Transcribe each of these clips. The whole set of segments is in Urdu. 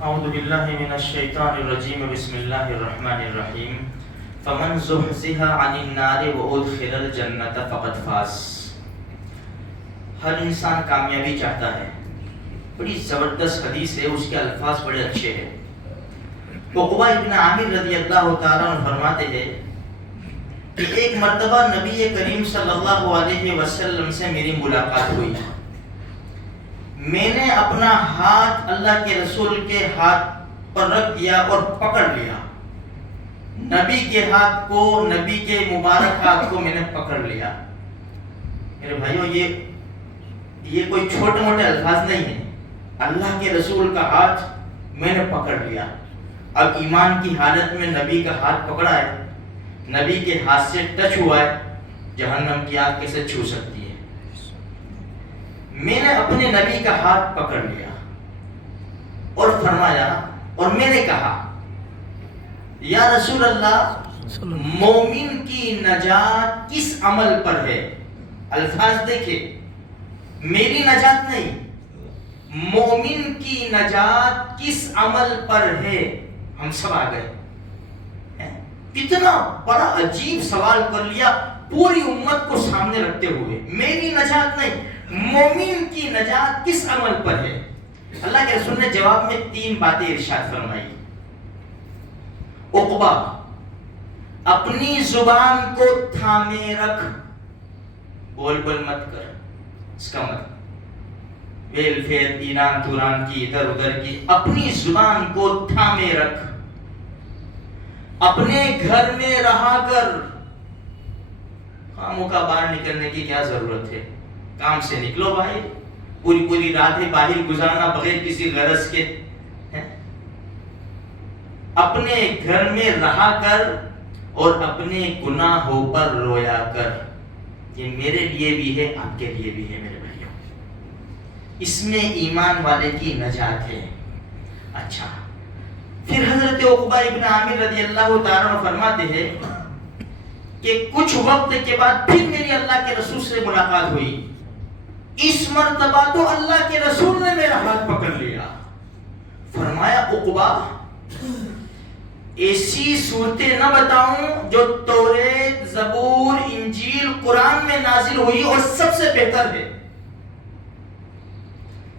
اعوذ باللہ من الشیطان الرجیم بسم اللہ الرحمن الرحیم فمن زحزح عن النار وادخل الجنۃ فقد فاز۔ ہر انسان کامیابی چاہتا ہے۔ بڑی زبردست حدیث ہے، اس کے الفاظ بڑے اچھے ہیں۔ عقبہ ابن عامر رضی اللہ تعالیٰ عنہ فرماتے ہیں کہ ایک مرتبہ نبی کریم صلی اللہ علیہ وسلم سے میری ملاقات ہوئی۔ میں نے اپنا ہاتھ اللہ کے رسول کے ہاتھ پر رکھ دیا اور پکڑ لیا۔ نبی کے ہاتھ کو، نبی کے مبارک ہاتھ کو میں نے پکڑ لیا۔ میرے بھائیو، یہ کوئی چھوٹے موٹے الفاظ نہیں ہیں۔ اللہ کے رسول کا ہاتھ میں نے پکڑ لیا۔ اب ایمان کی حالت میں نبی کا ہاتھ پکڑا ہے، نبی کے ہاتھ سے ٹچ ہوا ہے، جہنم کی آگ کیسے چھو سکتی ہے؟ میں نے اپنے نبی کا ہاتھ پکڑ لیا اور فرمایا، اور میں نے کہا یا رسول اللہ، مومن کی نجات کس عمل پر ہے؟ الفاظ دیکھیں، میری نجات نہیں، مومن کی نجات کس عمل پر ہے؟ ہم سب آ گئے۔ کتنا بڑا عجیب سوال کر لیا پوری امت کو سامنے رکھتے ہوئے۔ میری نجات نہیں، مومن کی نجات کس عمل پر ہے؟ اللہ کے رسول نے جواب میں 3 باتیں ارشاد فرمائی۔ عقبہ، اپنی زبان کو تھامے رکھ، بول بول مت کر۔ اس کا مطلب ویل فیر ایران توران کی ادھر ادھر کی، اپنی زبان کو تھامے رکھ۔ اپنے گھر میں رہا کر، کاموں کا باہر نکلنے کی کیا ضرورت ہے؟ کام سے نکلو بھائی، پوری راتیں باہر گزارنا بغیر کسی غرض کے۔ اپنے گھر میں رہا کر اور اپنے گناہوں پر رویا کر۔ یہ میرے لیے بھی ہے، آپ کے لیے بھی ہے میرے بھائیوں۔ اس میں ایمان والے کی نجات ہے۔ اچھا، پھر حضرت عقبہ ابن عامر رضی اللہ تعالیٰ عنہ فرماتے ہیں کہ کچھ وقت کے بعد پھر میری اللہ کے رسول سے ملاقات ہوئی۔ اس مرتبہ تو اللہ کے رسول نے میرا ہاتھ پکڑ لیا۔ فرمایا، عقبہ، ایسی صورتیں نہ بتاؤں جو توریت، زبور، انجیل، قرآن میں نازل ہوئی اور سب سے بہتر ہے۔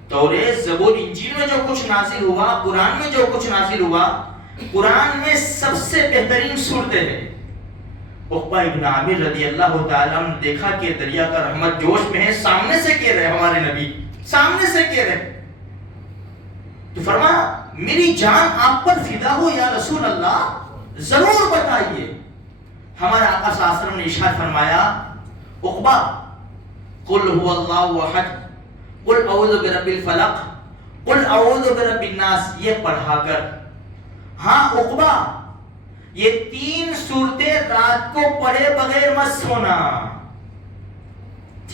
توریت، زبور، انجیل میں جو کچھ نازل ہوا، قرآن میں جو کچھ نازل ہوا، قرآن میں سب سے بہترین صورتیں ہیں۔ عقبہ ابن عامر رضی اللہ تعالیٰ عنہ نے دیکھا کہ دریا کا رحمت جوش میں ہے، سامنے سے کہہ رہے ہمارے نبی، سامنے سے کہہ رہے۔ تو فرمایا، میری جان آپ پر فدا ہو یا رسول اللہ، ضرور بتائیے۔ ہمارے آقا صلی اللہ علیہ وسلم نے ارشاد فرمایا، عقبہ، قل هو اللہ احد، قل اعوذ برب الفلق، قل اعوذ برب الناس، یہ پڑھا کر۔ ہاں عقبہ، یہ 3 صورتیں رات کو پڑھے بغیر مت سونا۔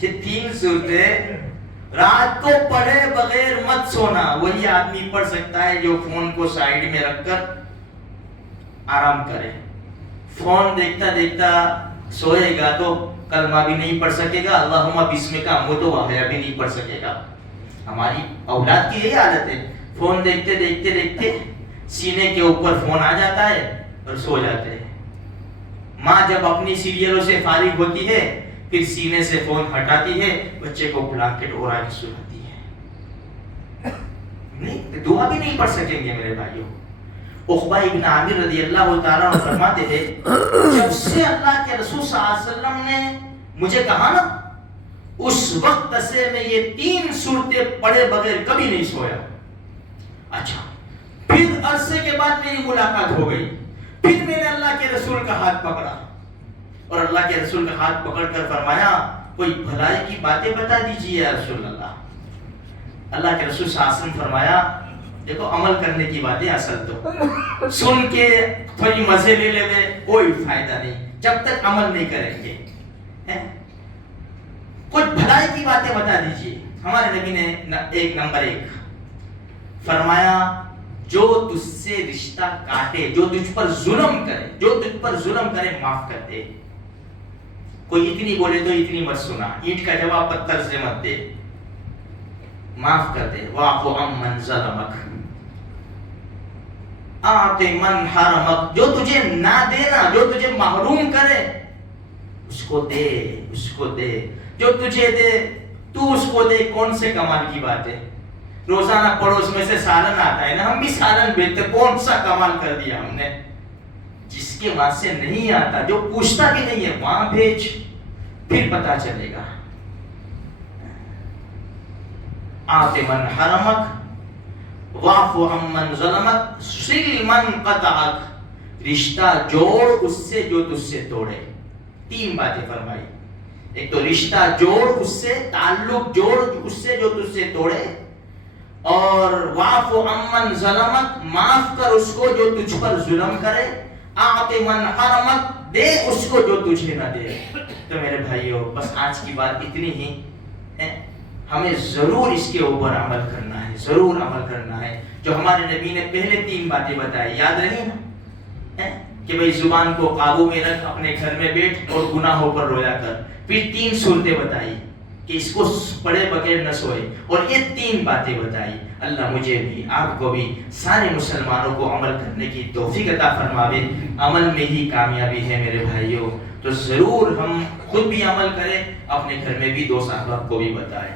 یہ 3 صورتیں رات کو پڑھے بغیر مت سونا۔ وہی آدمی پڑھ سکتا ہے جو فون کو سائیڈ میں رکھ کر آرام کرے۔ فون دیکھتا دیکھتا سوئے گا تو کلمہ بھی نہیں پڑھ سکے گا، اللہم بسمک اموت و احیا بھی نہیں پڑھ سکے گا۔ ہماری اولاد کی یہی عادت ہے، فون دیکھتے دیکھتے دیکھتے سینے کے اوپر فون آ جاتا ہے اور سو جاتے ہیں۔ ماں جب اپنی سیریلوں سے فارغ ہوتی ہے پھر سینے سے فون ہٹاتی ہے، بچے کو بلانکٹ اوڑھا کے سلاتی ہے۔ نہیں، دعا بھی نہیں پڑھ سکیں گے میرے بھائیوں۔ عقبہ ابن عامر رضی اللہ تعالیٰ عنہ فرماتے تھے، جب سے اللہ کے رسول صلی اللہ علیہ وسلم نے مجھے کہا نا، اس وقت سے میں یہ 3 صورتیں پڑھے بغیر کبھی نہیں سویا۔ اچھا، پھر عرصے کے بعد میری ملاقات ہو گئی، پھر میں نے اللہ کے رسول کا ہاتھ پکڑا اور اللہ کے رسول کا ہاتھ پکڑ کر فرمایا، کوئی بھلائی کی باتیں بتا دیجیے یا رسول اللہ۔ اللہ کے رسول صلی اللہ علیہ وسلم فرمایا، دیکھو، عمل کرنے کی باتیں اصل تو سن کے تھوڑی مزے لے لے کوئی فائدہ نہیں جب تک عمل نہیں کریں گے۔ کچھ بھلائی کی باتیں بتا دیجیے۔ ہمارے نبی نے نمبر 1 فرمایا، جو تجھ سے رشتہ کاٹے، جو تجھ پر ظلم کرے، معاف کر دے۔ کوئی اتنی بولے تو اتنی مت سنا، اینٹ کا جواب پتھر سے مت دے، معاف کر دے۔ واعف عمن ظلمک، آتے من حرمک، جو تجھے نہ دینا، جو تجھے محروم کرے اس کو دے، اس کو دے، جو تجھے دے تو اس کو دے۔ کون سے کمال کی بات ہے؟ روزانہ پڑوس میں سے سالن آتا ہے نا، ہم بھی سالن بیچتے، کون سا کمال کر دیا ہم نے؟ جس کے وہاں سے نہیں آتا، جو پوچھتا بھی نہیں ہے، وہاں بھیج، پھر پتا چلے گا۔ آتے من حرمک واعف عمن ظلمک صل من قطعک، رشتہ جوڑ اس سے جو تجھ سے توڑے۔ تین باتیں فرمائی، ایک تو رشتہ جوڑ اس سے، تعلق جوڑ اس سے جو تجھ سے توڑے، اور واعف عمن ظلمک، معاف کر اس کو جو تجھ پر ظلم کرے، آتے من حرمک، دے اس کو جو تجھے نہ دے۔ تو میرے بھائیوں بس آج کی بات اتنی ہی ہے، ہمیں ضرور اس کے اوپر عمل کرنا ہے، ضرور عمل کرنا ہے۔ جو ہمارے نبی نے پہلے تین باتیں بتائی، یاد رہی نا، کہ بھئی زبان کو قابو میں رکھ، اپنے گھر میں بیٹھ اور گناہوں پر رویا کر۔ پھر تین صورتیں بتائی کہ اس کو پڑھے بغیر نہ سوئے، اور یہ تین باتیں بتائی۔ اللہ مجھے بھی، آپ کو بھی، سارے مسلمانوں کو عمل کرنے کی توفیق عطا فرماوے۔ عمل میں ہی کامیابی ہے میرے بھائیوں، تو ضرور ہم خود بھی عمل کریں، اپنے گھر میں بھی دوست احباب کو بھی بتائیں۔